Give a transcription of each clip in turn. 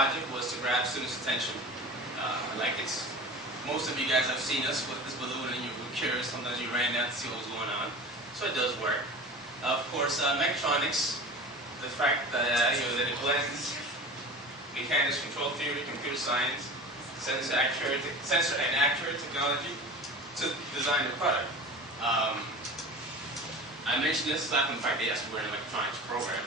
project was to grab students' attention. Like most of you guys have seen us with this balloon and you were curious, sometimes you ran down to see what was going on. So it does work. Of course, mechatronics, the fact that, that it blends mechanics, control theory, computer science, sensor and actuator technology to design the product. I mentioned this last, in fact, they asked me we're in a mechatronics program,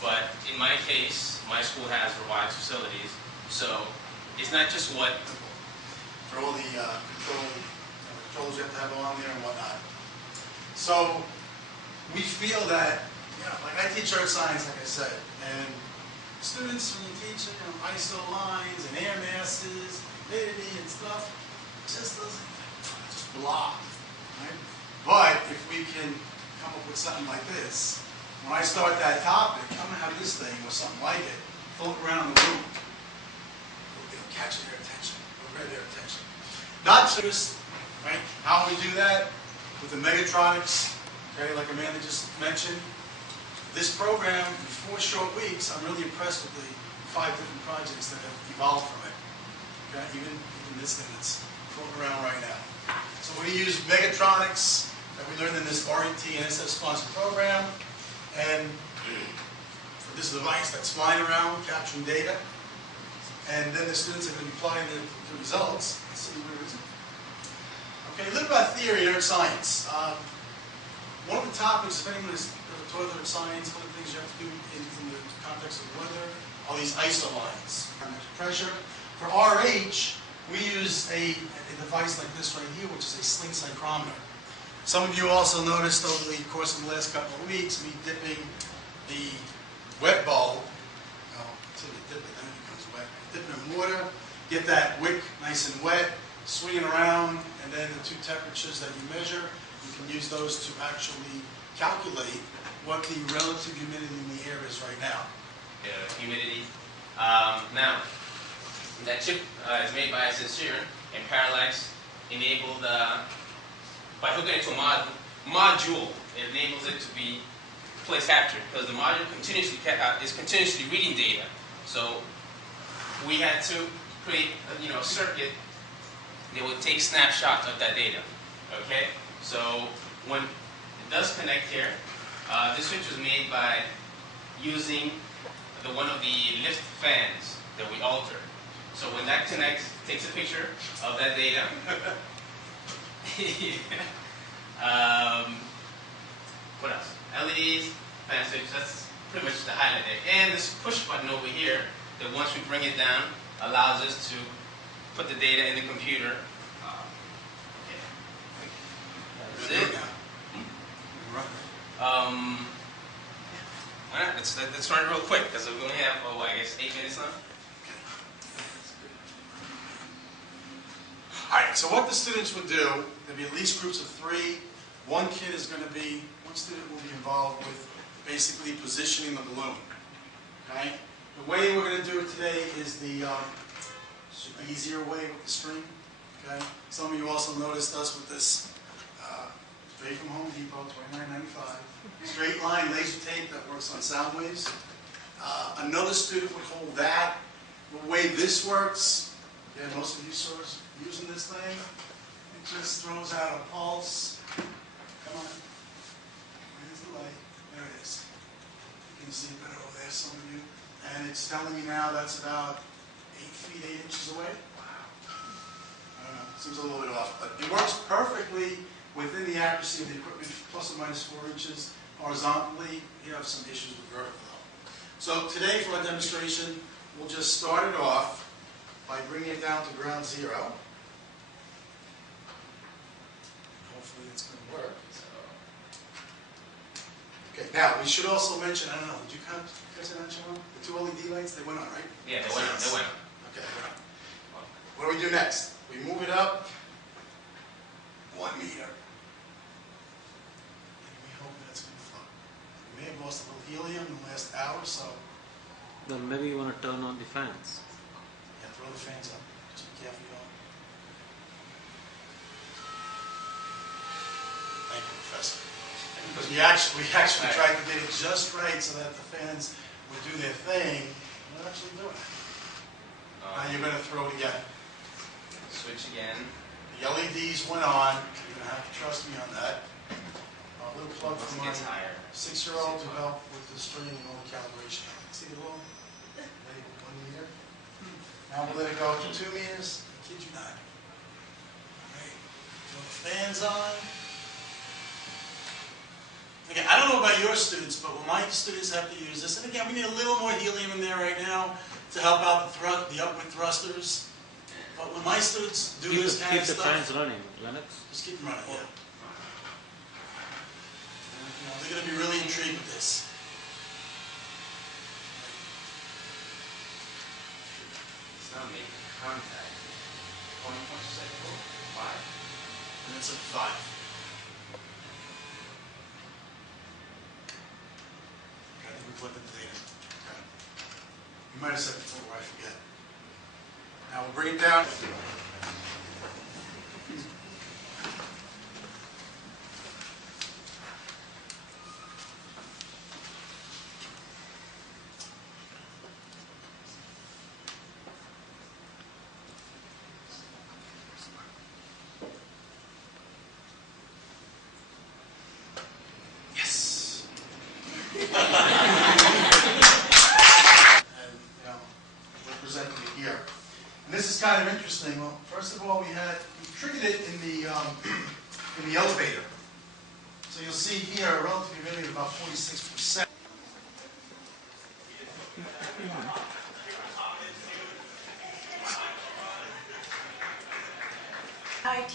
but in my case, my school has robotics facilities, so it's not just what for all the controls you have to have on there and whatnot. So we feel that, like I teach earth science, like I said, and students, when you teach ISO lines and air masses, humidity and stuff, it just doesn't, just blah, right? But if we can come up with something like this, when I start that topic, I'm going to have this thing or something like it float around the room. It'll catch their attention, it'll grab their attention. Not just, right, how we do that with the megatronics, okay, like Amanda just mentioned. This program, in 4 short weeks, I'm really impressed with the 5 different projects that have evolved from it. Okay, even this thing that's floating around right now. So we use megatronics that we learned in this RET and SF-sponsored program, and for this device that's flying around, capturing data, and then the students are going to be applying the results. Let's see, where is it? Okay, a little about theory in earth science. One of the topics, if anyone has taught earth science, one of the things you have to do in the context of weather are these ISO lines, pressure. For RH, we use a device like this right here, which is a sling psychrometer. Some of you also noticed over the course of the last couple of weeks me dipping the wet bulb, until you dip it, then it becomes wet. Dip it in water, get that wick nice and wet, swing it around, and then the 2 temperatures that you measure, you can use those to actually calculate what the relative humidity in the air is right now. Humidity. Now, that chip is made by Sincere and Parallax, enabled by hooking it to a module. It enables it to be place captured because the module is continuously reading data. So we had to create a circuit that would take snapshots of that data. Okay, so when it does connect here, this switch was made by using one of the lift fans that we altered. So when that connects, it takes a picture of that data. What else? LEDs, fan switch, that's pretty much the highlight there. And this push button over here that once we bring it down allows us to put the data in the computer. That's it. All right, let's run it real quick because we only have, I guess 8 minutes left. All right, so what the students would do, there'd be at least groups of 3. One student will be involved with basically positioning the balloon. Okay? The way we're going to do it today is the easier way with the string. Okay? Some of you also noticed us with this straight from Home Depot, $29.95. Straight line laser tape that works on sound waves. Another student would hold that. The way this works, most of you saw us using this thing. It just throws out a pulse. Come on. Here's the light. There it is. You can see it better over there, some of you. And it's telling me now that's about 8 feet, 8 inches away. Wow. I don't know. Seems a little bit off. But it works perfectly within the accuracy of the equipment, plus or minus 4 inches horizontally. You have some issues with vertical though. So today for our demonstration, we'll just start it off by bringing it down to ground zero. Hopefully it's going to work. Okay, now we should also mention, I don't know, did you catch it on, Sean? The 2 LED lights, they went on, right? Yeah, they went on. Okay, they went on. What do we do next? We move it up 1 meter. And we hope that's going to float. We may have lost a little helium in the last hour or so. Then maybe you want to turn on the fans. Yeah, throw the fans up. Just be careful, you don't. Thank you, Professor. Because we actually tried to get it just right so that the fans would do their thing. They're actually doing it. Now you're going to throw it again. Switch again. The LEDs went on. You're going to have to trust me on that. A little plug Once for it my gets higher. 6-year-old to help with the string and all the calibration. See the little, maybe 1 meter. Now we'll let it go to 2 meters. I kid you not. All right. Throw the fans on. Again, I don't know about your students, but when my students have to use this, and again, we need a little more helium in there right now to help out the upward thrusters. But when my students do this kind Keep of the stuff, fans running, Lennox. just keep them running, yeah. You know, they're going to be really intrigued with this. It's not making contact. How many points is that for? 5? And it's at 5. I think we flipped it to data. Okay. You might have said before, I forget. Now we'll bring it down. Yes. And, representing it here. And this is kind of interesting. Well, first of all, we triggered it in the elevator. So you'll see here a relative humidity of about 46%. IT